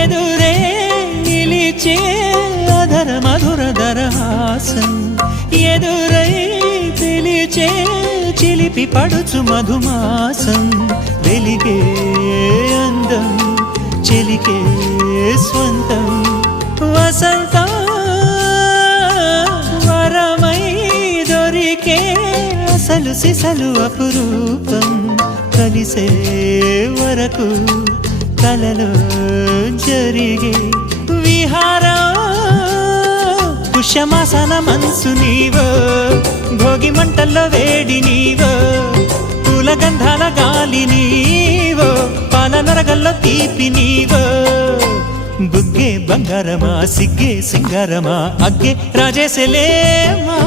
ఎదురే నిలిచే అధర మధుర దరహాసం ఎదురై పిలిచే చిలిపి పడుచు మధుమాసం వెలిగే అందం చెలికే స్వంతం వసంతం వరమై దొరికే అసలు సిసలు అపురూపం కలిసే వరకు కలలో జరిగే విహారం పుష్యమాసన మనసు నీవో భోగి మంటల్లో వేడి నీవో పూల గంధాల గాలి నీవో పాల నరగల్లో తీపి నీవో బుగ్గే బంగారమా సిగ్గే సింగారమా అగ్గే రాజేసలేమా